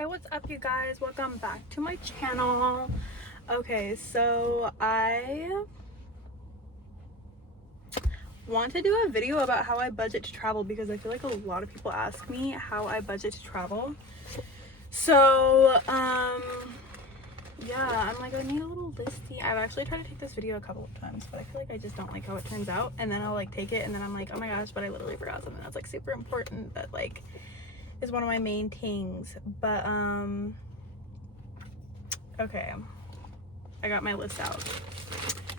Hey, what's up, you guys? Welcome back to my channel. Okay, so I want to do a video about how I budget to travel because I feel like a lot of people ask me how I budget to travel. So yeah, I'm like, I need a little listy. I've actually tried to take this video a couple of times, but I feel like I just don't like how it turns out, and then I'll like take it and then I'm like, oh my gosh, but I literally forgot something that's like super important that like is one of my main things. But okay, I got my list out.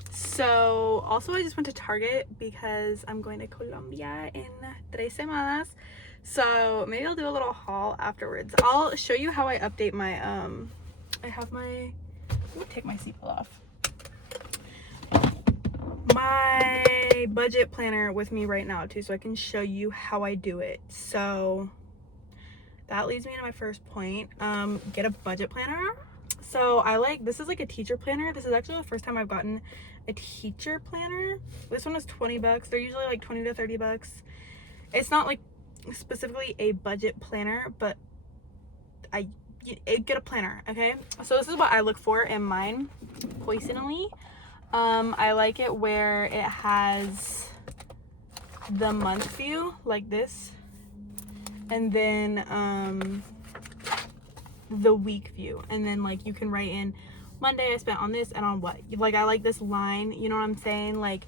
So also I just went to Target because I'm going to Colombia in 3 semanas, so maybe I'll do a little haul afterwards. I'll show you how I update my I have my, let me take my seatbelt off, my budget planner with me right now too, so I can show you how I do it. So that leads me to my first point. Get a budget planner. So I like, this is like a teacher planner. This is actually the first time I've gotten a teacher planner. This one was 20 bucks. They're usually like 20 to 30 bucks. It's not like specifically a budget planner, but get a planner, okay? So this is what I look for in mine, personally. I like it where it has the month view like this, and then the week view, and then like you can write in Monday I spent on this and on what. Like I like this line, you know what I'm saying? Like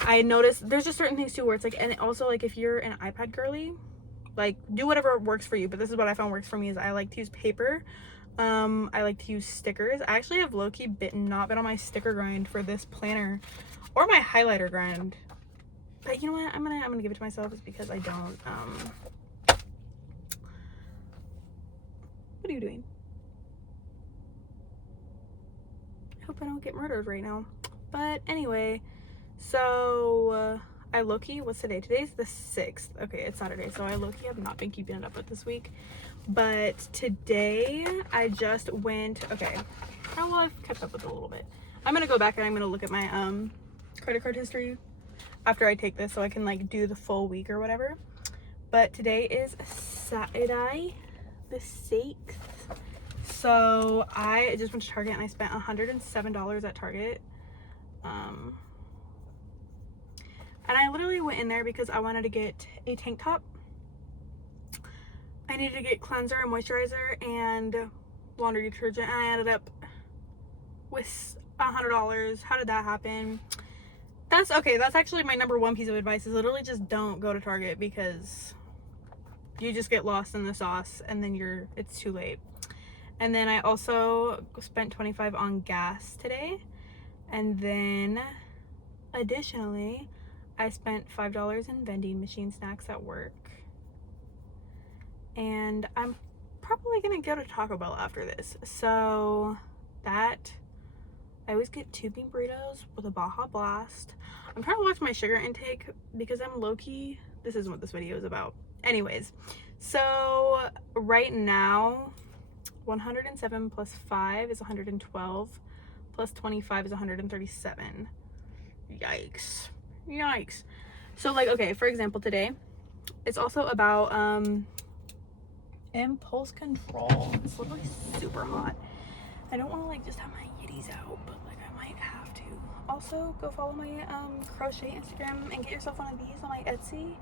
I noticed there's just certain things too where it's like, and also like if you're an iPad girly, like do whatever works for you, but this is what I found works for me is I like to use paper. I like to use stickers. I actually have low-key not been on my sticker grind for this planner or my highlighter grind, but you know what, I'm gonna give it to myself is because I don't what are you doing? I hope I don't get murdered right now. But anyway, so I low-key, what's today? Today's the 6th. Okay, it's Saturday, so I low-key have not been keeping it up with this week. But today I just went, okay, well, I've kept up with it a little bit. I'm gonna go back and I'm gonna look at my credit card history after I take this so I can like do the full week or whatever. But today is Saturday the 6th. So I just went to Target and I spent $107 at Target. And I literally went in there because I wanted to get a tank top. I needed to get cleanser and moisturizer and laundry detergent, and I ended up with $100. How did that happen? That's okay. That's actually my number one piece of advice is literally just don't go to Target because you just get lost in the sauce and then it's too late. And then I also spent $25 on gas today, and then additionally I spent $5 in vending machine snacks at work. And I'm probably gonna go to Taco Bell after this. So that, I always get 2 bean burritos with a Baja Blast. I'm trying to watch my sugar intake because I'm low-key, this isn't what this video is about. Anyways, so right now 107 plus 5 is 112, plus 25 is 137. Yikes. Yikes. So like, okay, for example, today it's also about impulse control. It's literally super hot. I don't want to like just have my yitties out, but like I might have to. Also, go follow my crochet Instagram and get yourself one of these on my Etsy.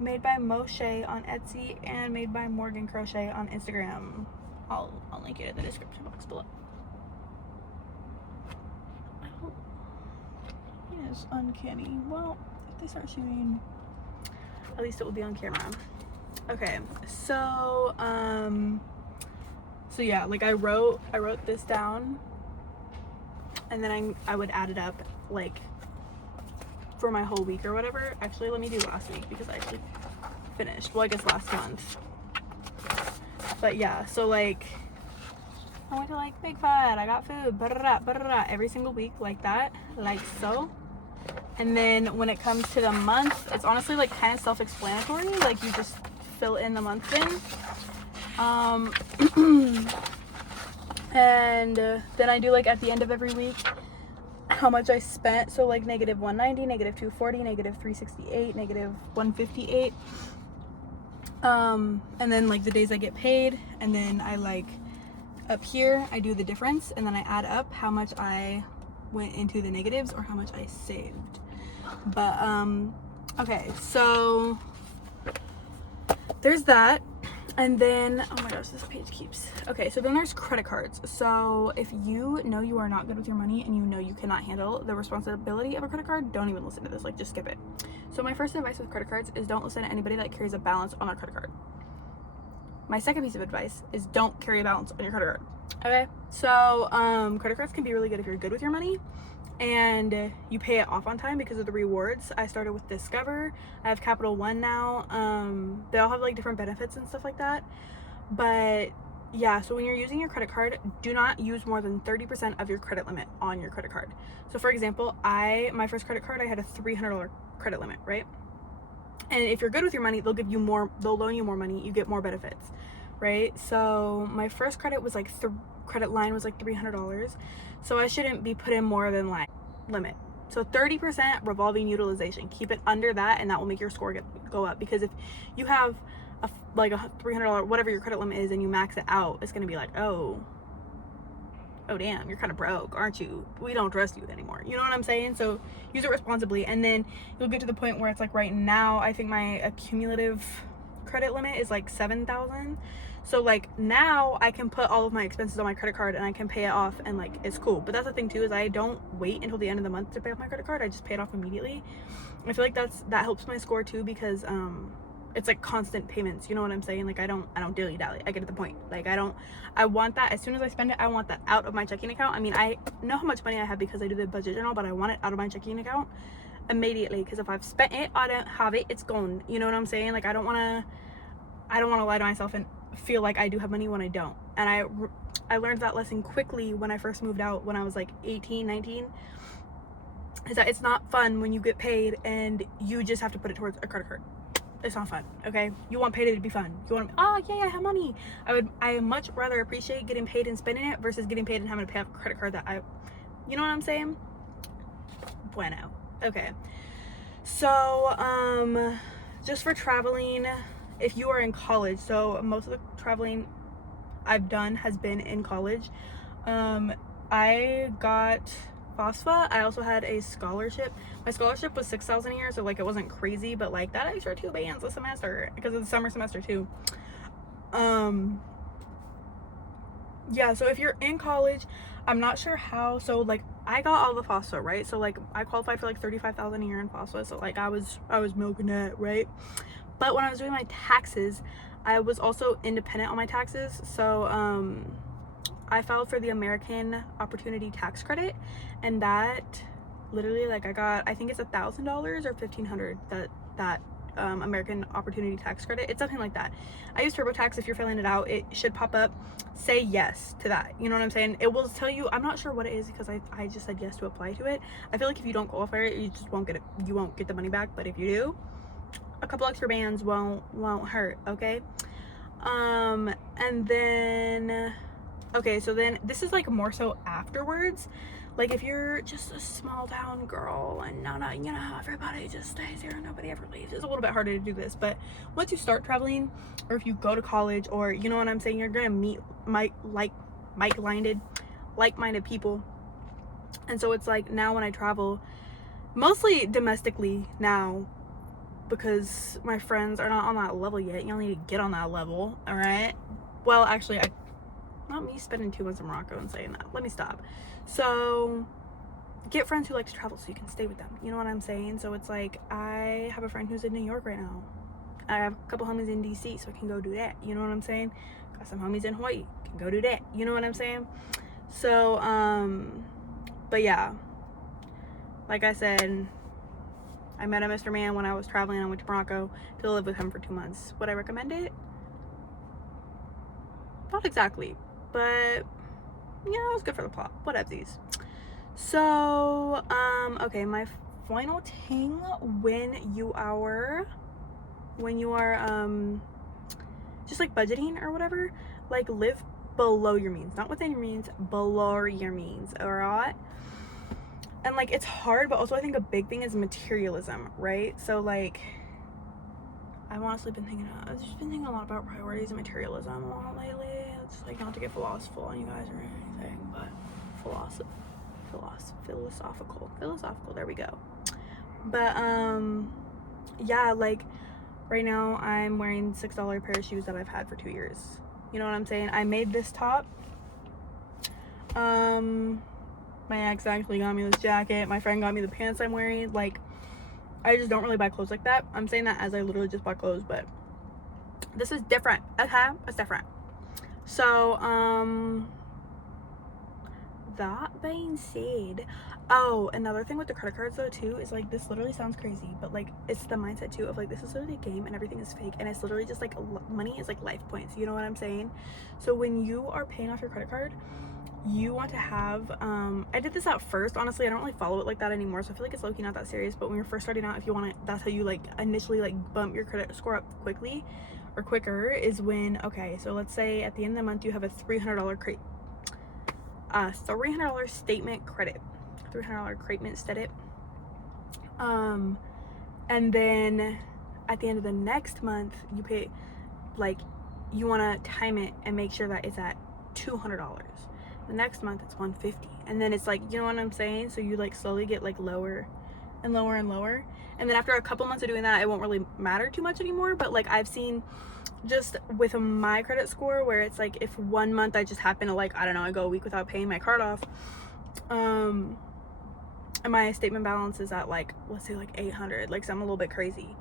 Made by Moshe on Etsy and made by Morgan Crochet on Instagram. I'll link it in the description box below. Yes, uncanny. Well, if they start shooting, at least it will be on camera. Okay, so so yeah, like I wrote this down, and then I would add it up like for my whole week or whatever. Actually, let me do last week because I actually finished, well, I guess last month. But yeah, so like I went to like Big Fat, I got food, every single week like that, like so. And then when it comes to the month, it's honestly like kind of self-explanatory. Like you just fill in the month in. And then I do like at the end of every week how much I spent. So like negative 190, negative 240, negative 368, negative 158. And then like the days I get paid, and then I like up here I do the difference, and then I add up how much I went into the negatives or how much I saved. But okay, so there's that. And then, oh my gosh, this page keeps, okay, so then there's credit cards. So if you know you are not good with your money and you know you cannot handle the responsibility of a credit card, don't even listen to this, like just skip it. So my first advice with credit cards is don't listen to anybody that carries a balance on their credit card. My second piece of advice is don't carry a balance on your credit card. Okay, so credit cards can be really good if you're good with your money and you pay it off on time because of the rewards. I started with Discover. I have Capital One now. They all have like different benefits and stuff like that. But yeah, so when you're using your credit card, do not use more than 30% of your credit limit on your credit card. So for example, my first credit card, I had a $300 credit limit, right? And if you're good with your money, they'll give you more, they'll loan you more money, you get more benefits, right? So my first credit was like credit line was like $300, so I shouldn't be put in more than like limit. So 30% revolving utilization, keep it under that, and that will make your score go up. Because if you have like a $300 whatever your credit limit is and you max it out, it's gonna be like, oh damn, you're kind of broke, aren't you? We don't trust you anymore. You know what I'm saying? So use it responsibly, and then you'll get to the point where it's like right now I think my accumulative credit limit is like 7,000. So like now I can put all of my expenses on my credit card and I can pay it off, and like it's cool. But that's the thing too, is I don't wait until the end of the month to pay off my credit card. I just pay it off immediately. I feel like that helps my score too, because it's like constant payments, you know what I'm saying? Like I don't dilly dally. I get to the point. Like I want that as soon as I spend it, I want that out of my checking account. I mean, I know how much money I have because I do the budget journal, but I want it out of my checking account immediately, because if I've spent it, I don't have it, it's gone. You know what I'm saying? Like I don't want to lie to myself and feel like I do have money when I don't. And I learned that lesson quickly when I first moved out when I was like 18, 19, is that it's not fun when you get paid and you just have to put it towards a credit card. It's not fun, okay? You want payday to be fun. You want, oh yeah, I have money. I much rather appreciate getting paid and spending it versus getting paid and having to pay off a credit card that you know what I'm saying? Bueno. Okay. So, just for traveling, if you are in college, so most of the traveling I've done has been in college. I got FOSFA. I also had a scholarship. My scholarship was $6,000 a year, so like it wasn't crazy, but like that extra 2 bands a semester because of the summer semester too. Yeah, so if you're in college, I'm not sure how, so like I got all the FOSFA, right? So like I qualified for like $35,000 a year in FOSFA, so like I was milking that, right? But when I was doing my taxes, I was also independent on my taxes. So I filed for the American Opportunity Tax Credit, and that literally, like, I got, I think it's $1,000 or $1,500 that American Opportunity Tax Credit. It's something like that. I use TurboTax. If you're filling it out, it should pop up. Say yes to that. You know what I'm saying? It will tell you. I'm not sure what it is because I just said yes to apply to it. I feel like if you don't qualify it, you just won't get it. You won't get the money back. But if you do, a couple extra bands won't hurt. Okay. And then, okay, so then this is like more so afterwards. Like if you're just a small town girl and you know, everybody just stays here and nobody ever leaves, it's a little bit harder to do this. But once you start traveling, or if you go to college, or you know what I'm saying, you're gonna meet like-minded people. And so it's like now when I travel, mostly domestically now, because my friends are not on that level yet. Y'all need to get on that level, all right? Well, actually, not me spending 2 months in Morocco and saying that. Let me stop. So get friends who like to travel so you can stay with them. You know what I'm saying? So it's like I have a friend who's in New York right now. I have a couple homies in DC, so I can go do that. You know what I'm saying? Got some homies in Hawaii, can go do that. You know what I'm saying? So but yeah, like I said, I met a Mr. Man when I was traveling. I went to Morocco to live with him for 2 months. Would I recommend it? Not exactly, but yeah, it was good for the plot. Whatevsies. So, okay, my final thing when you are just like budgeting or whatever, like live below your means, not within your means, below your means, alright? And like it's hard, but also I think a big thing is materialism, right? So like I've honestly been thinking, I've just been thinking a lot about priorities and materialism a lot lately. It's like, not to get philosophical on you guys or anything, but philosophical, there we go. But yeah, like right now I'm wearing $6 pair of shoes that I've had for 2 years. You know what I'm saying? I made this top. My ex actually got me this jacket. My friend got me the pants I'm wearing. Like, I just don't really buy clothes like that. I'm saying that as I literally just bought clothes, but this is different. Okay, it's different. So that being said, oh, another thing with the credit cards though too is like, this literally sounds crazy, but like, it's the mindset too of like, this is literally a game and everything is fake, and it's literally just like, money is like life points, you know what I'm saying? So when you are paying off your credit card, you want to have I did this at first, honestly. I don't really follow it like that anymore, so I feel like it's low-key not that serious. But when you're first starting out, if you want to, that's how you like initially like bump your credit score up quickly or quicker, is when, okay, so let's say at the end of the month you have a $300 $300 statement credit, $300 statement credit, and then at the end of the next month you pay, like, you want to time it and make sure that it's at $200. The next month it's $150, and then it's like, you know what I'm saying? So you like slowly get like lower and lower and lower, and then after a couple months of doing that, it won't really matter too much anymore. But like, I've seen just with my credit score where it's like, if 1 month I just happen to like, I don't know, I go a week without paying my card off, and my statement balance is at like, let's say like 800, like something a little bit crazy,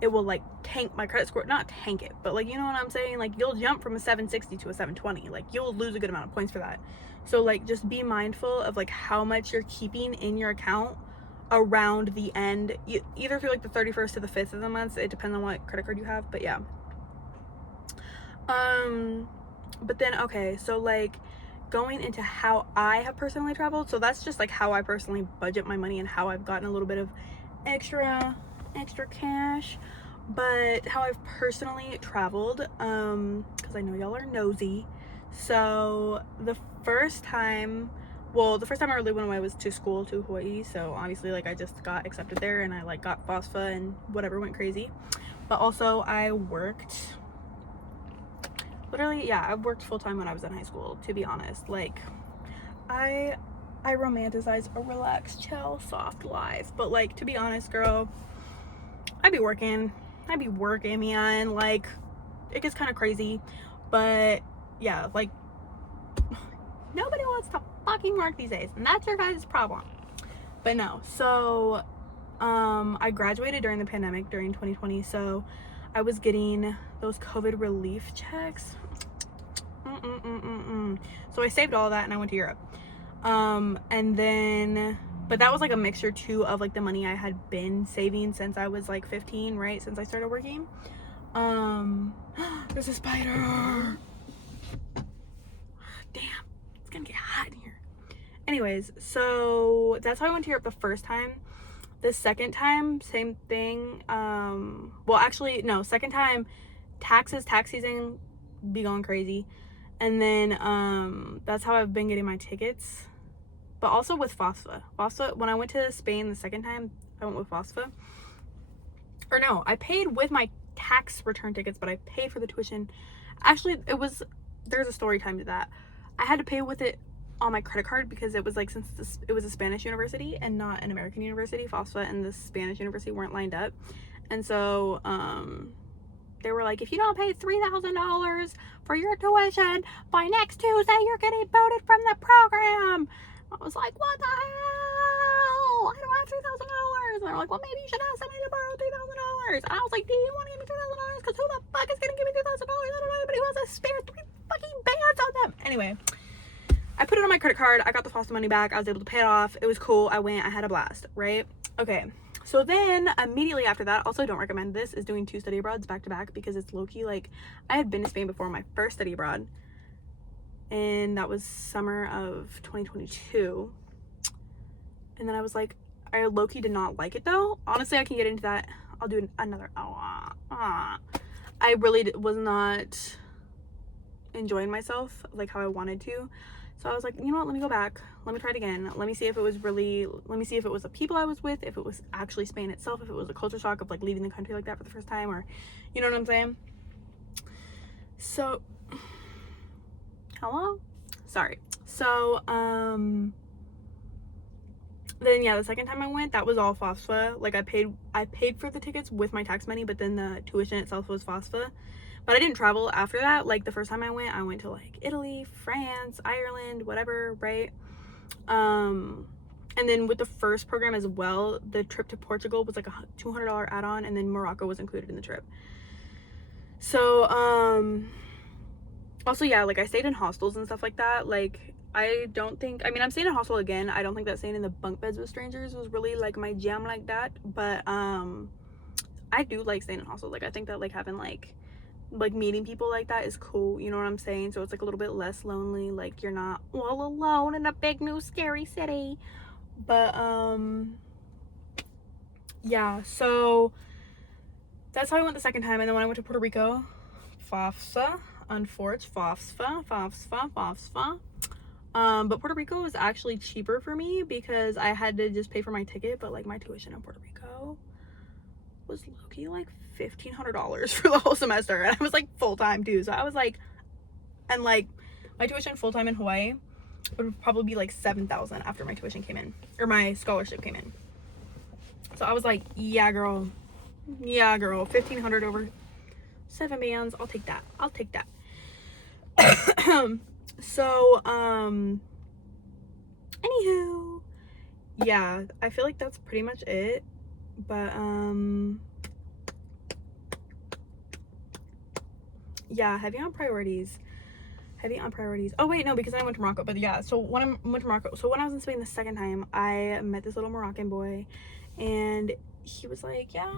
it will like tank my credit score. Not tank it, but like, you know what I'm saying? Like, you'll jump from a 760 to a 720. Like, you'll lose a good amount of points for that. So like, just be mindful of like how much you're keeping in your account around the end, either through like the 31st to the 5th of the month. It depends on what credit card you have, but yeah. But then, okay, so like going into how I have personally traveled, so that's just like how I personally budget my money and how I've gotten a little bit of extra cash. But how I've personally traveled, because I know y'all are nosy. So the first time I really went away was to school, to Hawaii. So obviously, like, I just got accepted there and I like got FOSFA and whatever, went crazy. But also I worked, literally, yeah, I worked full-time when I was in high school, to be honest. Like, I romanticize a relaxed, chill, soft life, but like, to be honest, girl, I'd be working, man. Like, it gets kind of crazy. But yeah, like, nobody wants to fucking work these days, and that's your guys' problem. But no, so I graduated during the pandemic, during 2020, so I was getting those COVID relief checks. So I saved all that and I went to Europe. And then, but that was like a mixture too of like the money I had been saving since I was like 15, right? Since I started working. There's a spider. Damn, it's gonna get hot in here. Anyways, so that's how I went to Europe the first time. The second time, same thing. Well, actually, no, second time, tax season be going crazy. And then that's how I've been getting my tickets. But also with FOSFA, when I went to Spain the second time, I went with FOSFA. Or no, I paid with my tax return tickets, but I paid for the tuition. Actually, there's a story time to that. I had to pay with it on my credit card because it was like, since it was a Spanish university and not an American university, FOSFA and the Spanish university weren't lined up. And so they were like, if you don't pay $3,000 for your tuition by next Tuesday, you're getting booted from the program. I was like, what the hell? I don't have $3,000. And they're like, well, maybe you should ask somebody to borrow $3,000. And I was like, do you want to give me $3,000? Because who the fuck is going to give me $3,000? I don't know anybody who has a spare 3 fucking bands on them. Anyway, I put it on my credit card. I got the FOSTA money back. I was able to pay it off. It was cool. I went. I had a blast, right? Okay. So then immediately after that, also don't recommend this, is doing 2 study abroads back to back, because it's low-key, like, I had been to Spain before my first study abroad, and that was summer of 2022. And then I was like, I low-key did not like it though. Honestly, I can get into that. I'll do another. I really was not enjoying myself like how I wanted to. So I was like, you know what, let me go back, let me try it again, let me see if it was the people I was with, if it was actually Spain itself, if it was a culture shock of like leaving the country like that for the first time, or you know what I'm saying. So hello, sorry. So then yeah, the second time I went, that was all FOSFA. Like I paid for the tickets with my tax money, but then the tuition itself was FOSFA. But I didn't travel after that. Like the first time I went to like Italy, France, Ireland, whatever, right? And then with the first program as well, the trip to Portugal was like a $200 add-on, and then Morocco was included in the trip. So also yeah, like I stayed in hostels and stuff like that. Like I'm staying in a hostel again. I don't think that staying in the bunk beds with strangers was really like my jam like that, but I do like staying in hostels. Like I think that like having like meeting people like that is cool, you know what I'm saying? So it's like a little bit less lonely, like you're not all alone in a big new scary city. But yeah, so that's how I went the second time. And then when I went to Puerto Rico, FOSFA, unfortunately, FOSFA. But Puerto Rico was actually cheaper for me because I had to just pay for my ticket, but like my tuition in Puerto Rico was low-key like $1,500 for the whole semester, and I was like full-time too. So I was like, and like my tuition full-time in Hawaii would probably be like $7,000 after my tuition came in, or my scholarship came in. So I was like, yeah girl, 1,500 over 7 bands, I'll take that. So anywho, yeah, I feel like that's pretty much it. But yeah, heavy on priorities. Oh wait, no, because I went to Morocco. But yeah, so when I went to Morocco, so when I was in Spain the second time, I met this little Moroccan boy, and he was like, yeah,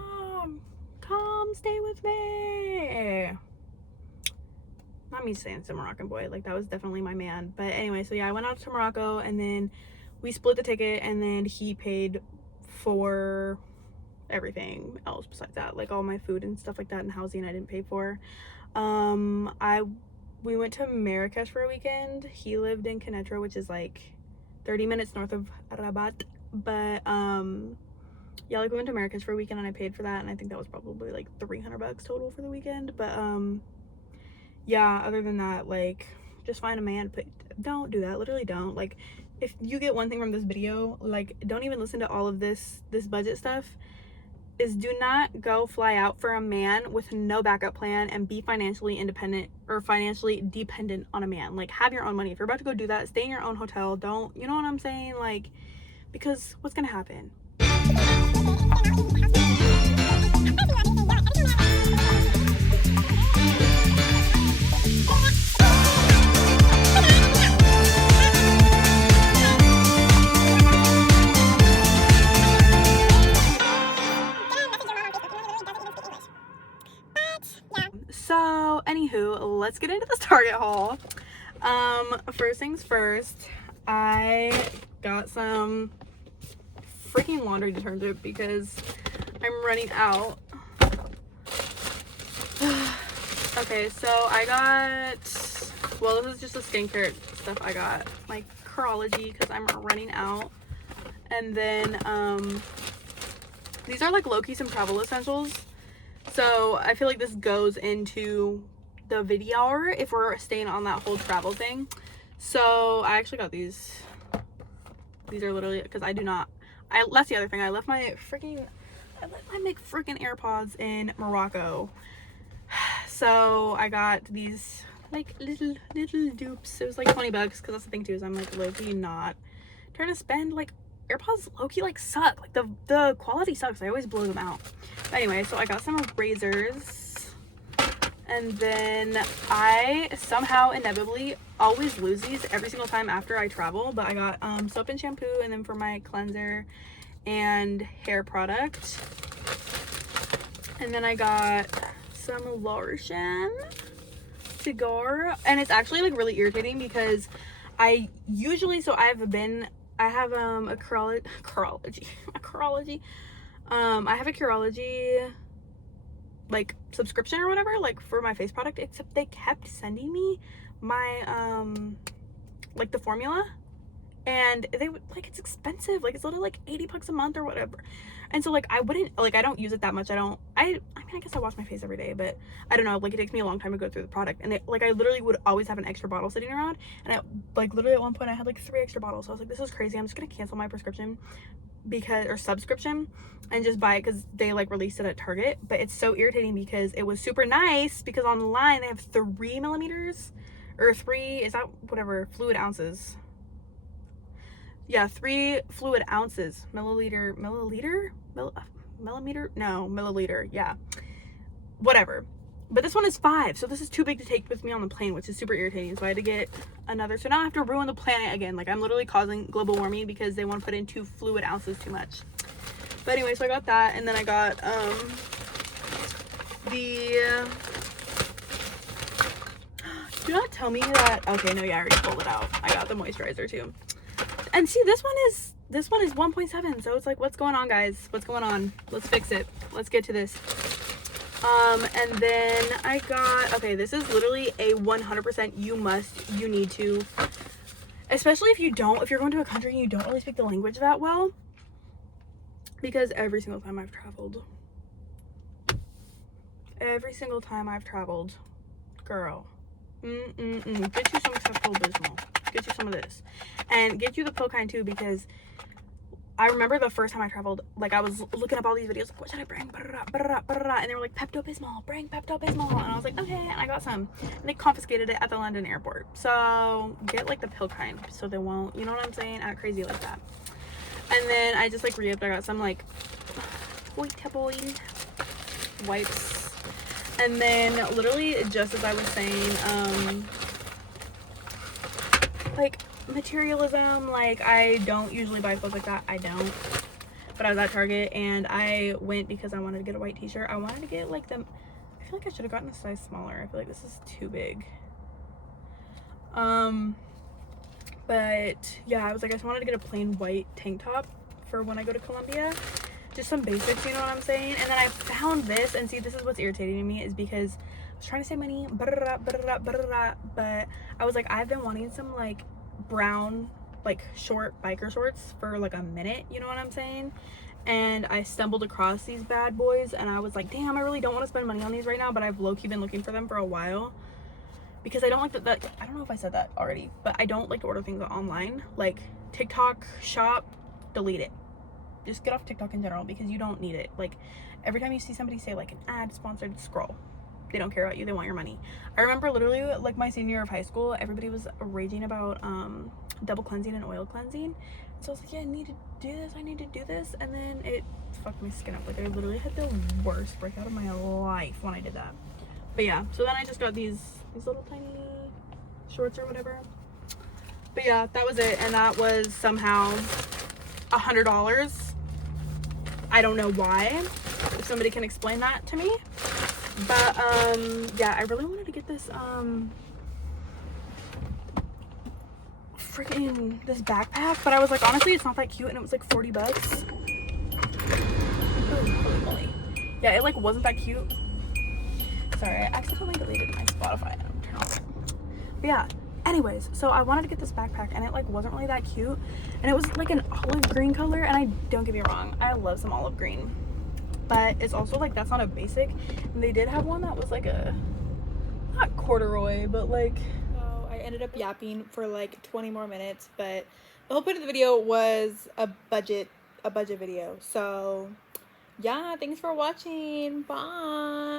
come stay with me. Not me saying it's a Moroccan boy, like that was definitely my man. But anyway, so yeah, I went out to Morocco, and then we split the ticket, and then he paid for everything else besides that, like all my food and stuff like that, and housing I didn't pay for. We went to Marrakesh for a weekend. He lived in Quneitra, which is like 30 minutes north of Rabat. But yeah, like we went to Marrakesh for a weekend, and I paid for that, and I think that was probably like $300 total for the weekend. But yeah, other than that, like just find a man. But don't do that, literally don't. Like if you get one thing from this video, like don't even listen to all of this budget stuff, is do not go fly out for a man with no backup plan and be financially independent or financially dependent on a man. Like have your own money. If you're about to go do that, stay in your own hotel. Don't, you know what I'm saying? Like, because what's gonna happen? So anywho, let's get into this Target haul. First things first, I got some freaking laundry detergent because I'm running out. Okay, so I got, well, this is just the skincare stuff I got, like Curology, because I'm running out. And then these are like low-key some travel essentials. So I feel like this goes into the video if we're staying on that whole travel thing. So I actually got these. These are literally, because that's the other thing. I left my freaking AirPods in Morocco. So I got these like little dupes. It was like $20 because that's the thing too, is I'm like low-key not trying to spend, like AirPods low-key like suck. Like the quality sucks. I always blow them out. But anyway, so I got some razors, and then I somehow inevitably always lose these every single time after I travel. But I got soap and shampoo, and then for my cleanser and hair product, and then I got some lotion to go. And it's actually like really irritating because I have a Curology. I have a Curology like subscription or whatever, like for my face product, except they kept sending me my like the formula, and they would like, it's expensive, like it's literally like 80 bucks a month or whatever. And so like I wouldn't, like I don't use it that much. I mean I guess I wash my face every day, but I don't know, like it takes me a long time to go through the product. And like I literally would always have an extra bottle sitting around, and I like literally at one point I had like 3 extra bottles. So I was like, this is crazy, I'm just gonna cancel my prescription because, or subscription, and just buy it because they like released it at Target. But it's so irritating because it was super nice, because online they have 3 millimeters, or 3, is that whatever, fluid ounces. Yeah, 3 fluid ounces, milliliter, yeah, whatever. But this one is 5, so this is too big to take with me on the plane, which is super irritating. So I had to get another, so now I have to ruin the planet again. Like I'm literally causing global warming because they want to put in 2 fluid ounces too much. But anyway, so I got that, and then I got do not tell me that, okay, no, yeah, I already pulled it out. I got the moisturizer too. And see, this one is 1.7, so it's like, what's going on, guys? What's going on? Let's fix it. Let's get to this. And then I got, okay, this is literally a 100% you need to, especially if you're going to a country and you don't really speak the language that well, because every single time I've traveled, girl, get you some Pepto-Bismol, get you some of this, and get you the pill kind too, because I remember the first time I traveled, like I was looking up all these videos, like what should I bring, and they were like, Pepto-Bismol, bring Pepto-Bismol, and I was like, okay, and I got some, and they confiscated it at the London airport. So get like the pill kind, so they won't, you know what I'm saying, act crazy like that. And then I just like re-upped, I got some like boy wipes, and then literally just as I was saying, like materialism, like I don't usually buy clothes like that, I don't, but I was at Target and I went because I wanted to get a white t-shirt. I wanted to get like them, I feel like I should have gotten a size smaller. I feel like this is too big. But yeah, I was like, I just wanted to get a plain white tank top for when I go to Colombia, just some basics, you know what I'm saying. And then I found this, and see, this is what's irritating to me, is because I was trying to save money, but I was like, I've been wanting some like brown like short biker shorts for like a minute, you know what I'm saying. And I stumbled across these bad boys, and I was like, damn, I really don't want to spend money on these right now, but I've low-key been looking for them for a while, because I don't like that I don't know if I said that already, but I don't like to order things online, like TikTok shop, delete it, just get off TikTok in general, because you don't need it. Like every time you see somebody say like an ad sponsored, scroll. They don't care about you, they want your money. I remember literally like my senior year of high school, everybody was raging about double cleansing and oil cleansing. So I was like, yeah, I need to do this, and then it fucked my skin up. Like I literally had the worst breakout of my life when I did that. But yeah, so then I just got these little tiny shorts or whatever. But yeah, that was it, and that was somehow $100. I don't know why, if somebody can explain that to me. But yeah, I really wanted to get this freaking this backpack, but I was like, honestly, it's not that cute, and it was like 40 bucks. Oh, holy moly. Yeah, it like wasn't that cute. Sorry, I accidentally deleted my Spotify. Turn off it. But yeah, anyways, so I wanted to get this backpack, and it like wasn't really that cute, and it was like an olive green color, and I don't get me wrong, I love some olive green, but it's also like, that's not a basic. And they did have one that was like a, not corduroy, but like, so I ended up yapping for like 20 more minutes, but the whole point of the video was a budget video. So yeah, thanks for watching. Bye.